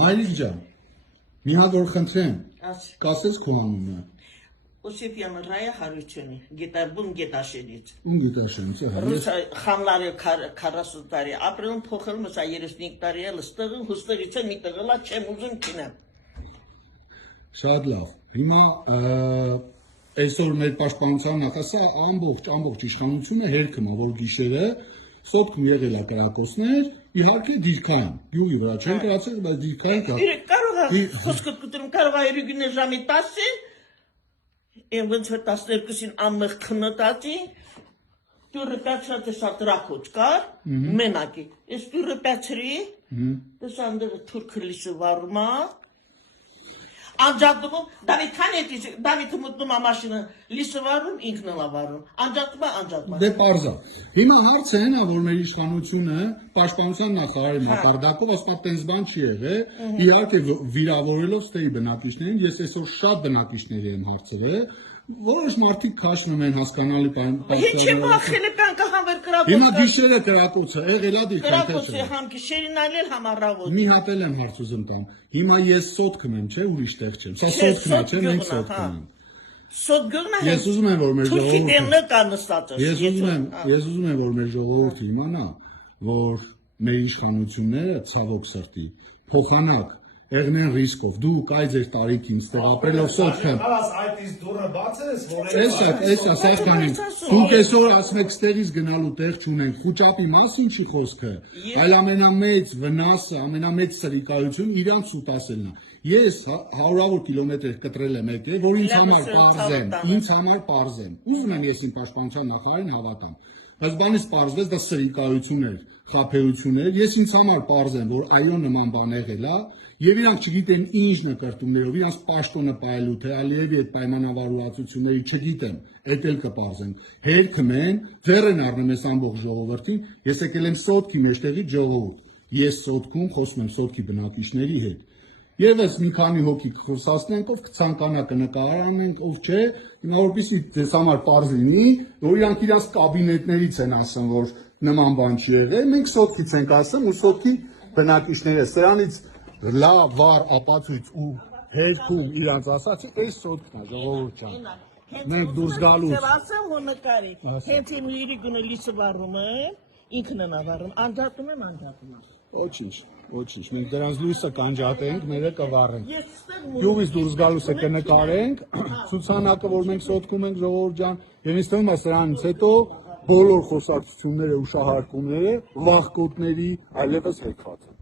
Մայրիկ ջան, մի հատ որ խնդրեմ, կասես քո անունը։ Osipyan Raya Haruchuni, Gitabun Gitashidit. Գիտաշենից է, Rusa Hamlari Karasutari, April Pokhel Masayirisnik Tariel, Sturm, Hustarica Mitagala, Chemuzun Kina. Շատ լավ։ Հիմա այսօր մեր պաշտպանության նախասա ամբողջ իշխանությունը հերքում ա, որ գիշերը սոտքում եղել ա կրակոցներ, իհարկե դիրքային, գյուղի վրա չեն կրացել, բայց դիրքային կա։ Կարող է, խոսքդ կտրում, կարող է երուգինը ժամի 10-ին, ոնց որ 12-ին ամեղ քննոտացի, դուրը պյացրած է շատ ռախոց կար, մենակի, ես դուրը պյացրի, դեսանդերը թուրքը լիսը վարումա, անջատում, Դավիթը մտնում ա մաշինը լիսը վարում, ինքն էլ ա վարում, անջատում ա։ Դե պարզա։ Հիմա հարցը հենա, որ մեր իշխանությունը պաշտպանության նախարարի մակարդակով ասպա տենց բան չի եղել, իհարկե վիրավորելով ստեի բնակիչներին, ես այսօր շատ բնակիչների եմ հարցրել, որոշ մարդիկ քաշնում են հասկանալի Ինչ է բախել է պյանքը համեր կրակոց։ Հիմա գիշերը կրակոցը, եղել ա դիքան Կրակոցը համ գիշերին այլ համ առավոտ։ Մի հատ էլ եմ հարց ուզում տամ։ Հիմա ես սոտքում եմ, չէ, ուրիշ տեղ չեմ։ Սա սոտքն է, չէ, մենք սոտքում ենք։ Սոտ գողնա հենց։ Ես ուզում եմ, որ մեր Թուրքի դեմնը կա նստած է։ Ես ուզում եմ, որ մեր ժողովուրդը իմանա, որ մեր իշխանությունները ցավոք սրտի փոխանակ Եղնեն ռիսկով, դու կայ ձեր տարիքին ստեղապելով սոտքեմ։ Այդ իս դուրը բաց ես, որ Էսա, սարքանին, դուք այսօր ասում եք ստեղից գնալու տեղ չունենք, խուճապի մասին չի խոսքը, այլ ամենամեծ վնասը, ամենամեծ սրիկայություն իրանց սուտասելն է։ Ես հարյուրավոր կիլոմետր կտրել եմ եկել, որ ինձ համար պարզ եմ, ուզում եմ ես իմ պաշտպանության նախարարին հավատամ, բայց բանից պարզվեց դա սրիկայություն էր, խաբեություն էր, ես ինձ համար պարզ եմ, որ այո նման բան եղել է, Եվ իրանք չգիտեն ինչ նկրտումներով, իրանք պաշտոնը պայելու, թե Ալիևի այդ պայմանավորվածությունների չգիտեմ, այդ էլ կպարզեմ։ Հերքում են, ձեռ են առնում ես ամբողջ ժողովրդին, ես եկել եմ սոտքի մեջտեղից ժողովուրդ։ Ես սոտքում խոսում եմ սոտքի բնակիչների հետ։ Եվս մի քանի հոգի խոսացնենք, ով կցանկանա կնկարանենք, ով չէ, հիմա որպեսզի ձեզ համար պարզ լինի, որ իրանք իրանք կաբինետներից են ասում, որ նման բան չի եղել, մենք սոտքից ենք ասում ու սոտքի բնակիչները սրանից լավ, վար, ապացույց ու հերքում իրանց ասացի, այս սոտքն է, ժողովուրդ ջան, մենք դուրս գալուց։ Ասեմ ու նկարի, հենց իմ իրիկունը լիսը վարում եմ, ինքն են ավարում, անջատում եմ։ Ոչինչ, մենք դրանց լույսը կանջատենք, մերը կվառենք։ Գյուղից դուրս գալուց է կնկարենք, ցուցանակը, որ մենք սոտքում ենք, ժողովուրդ ջան, եւ ինձ թվում է սրանից հետո բոլոր խոսակցությունները, ուշահարկումները, վախկոտների այլևս հեքված են։